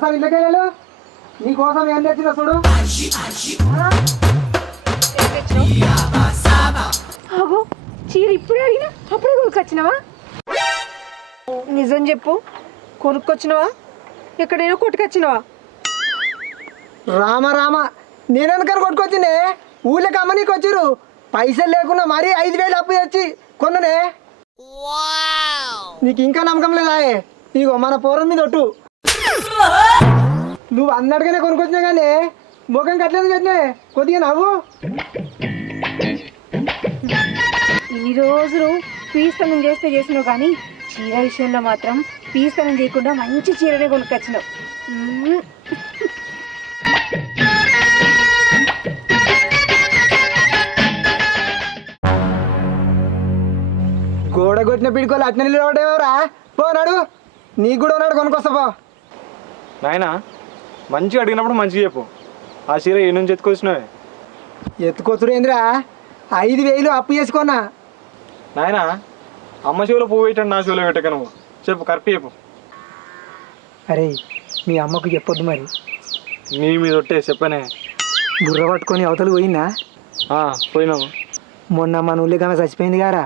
ఓసారి ఇళ్ళకే వెళ్ళు, నీ కోసం ఏం తెచ్చినా చూడు. చీర ఇప్పుడే అడిగినా అప్పుడే కొనుక్కొచ్చినావా? నిజం చెప్పు, కొనుక్కొచ్చినావా ఎక్కడైనా కొట్టుకొచ్చినావా? రామ రామ, నేనెందుకని కొట్టుకొచ్చిందే? ఊళ్ళకి అమ్మనీకి వచ్చిర్రు, పైసలు లేకున్నా మరీ 5,000 అప్పు తెచ్చి కొన్ననే. నీకు ఇంకా నమ్మకం లేదా? ఇగో మన పోరం మీద ఒట్టు. నువ్వు అన్నట్టుగానే కొనుక్కొచ్చినా కానీ ముఖం కట్టలేదు కట్టినే, కొద్దిగా నవ్వు. ఇన్ని రోజులు పీస్తనం చేస్తే చేసినావు కానీ చీర విషయంలో మాత్రం పీస్తనం చేయకుండా మంచి చీరనే కొనుక్కొచ్చినావు. గోడ కొట్టిన పిడికోలు అట్నే నిలబడేవరా? పోనాడు, నీకు కూడా ఉన్నాడు, కొనుక్కొస్తా. నాయనా మంచిగా అడిగినప్పుడు మంచిగా చెప్పు. ఆ చీర ఏ నుంచి ఎత్తుకొచ్చినావే? ఎత్తుకొచ్చుడేంద్రా, 5,000 అప్పు చేసుకున్నా. నాయనా అమ్మ చెవులో పువ్వు పెట్టండి, నా చెవులో పెట్టక నువ్వు చెప్పు, కరెక్ట్ చెప్పు. అరే మీ అమ్మకు చెప్పొద్దు మరి. నీ మీద ఒట్టే చెప్పనే. బుర్ర పట్టుకొని అవతలు పోయిందా? పోయినావు. మొన్న మన ఊళ్ళో ఆమె చచ్చిపోయింది గారా,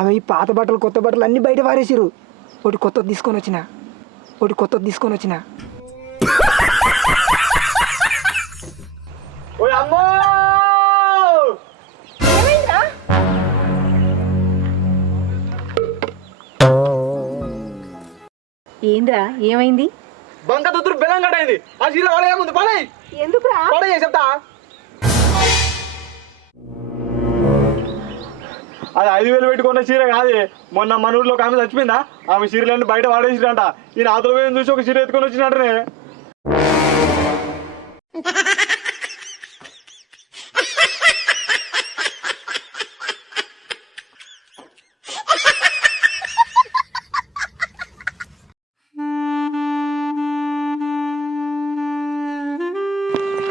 ఆమె ఈ పాత బట్టలు కొత్త బట్టలు అన్నీ బయట పారేసిరు. ఒకటి కొత్తది తీసుకొని వచ్చిన. ఏంద్రా ఏమైంది? బంక దుద్దురు బెల్లం కట్టయింది. ఆ చీర పడే ముందు పడే. ఎందుకురా? పడే చెప్తా. అది 5,000 పెట్టుకున్న చీర కాదు. మొన్న మన ఊర్లో ఒక ఆమె చచ్చిపోయిందా, ఆమె చీరలన్నీ బయట వాడేసిరంట. ఈయన ఆతల పోయిన చూసి ఒక చీర ఎత్తుకొని వచ్చినట్టనే.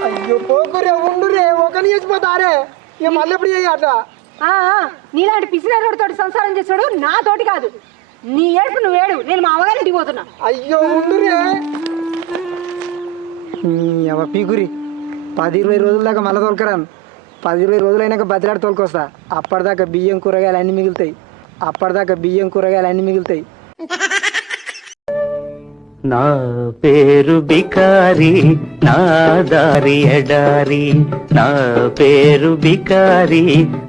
అయ్యో పోకురే, ఉండురే, ఒకరిని చచ్చిపోతారే. ఇక మళ్ళీ ఎప్పుడు చేయ అట్లా? నీలాంటి పిసినారోడితో సంసారం చేసాడు, నాతోటి కాదు. నీ ఏడుపు నువ్వు ఏడు, నేను మా అమ్మగారింటికి పోతున్నా. అయ్యో ఉండురే. పీకురి 10-20 రోజుల దాకా మళ్ళీ తోలుకరాను. 10-20 రోజులైనాక బతిలాడి తోలుకొస్తా. అప్పటిదాకా బియ్యం కూరగాయలు అన్నీ మిగులుతాయి. నా పేరు బికారి, నా దారి ఎడారి. నా పేరు బికారి,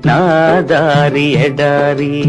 నా దారి ఎడారి.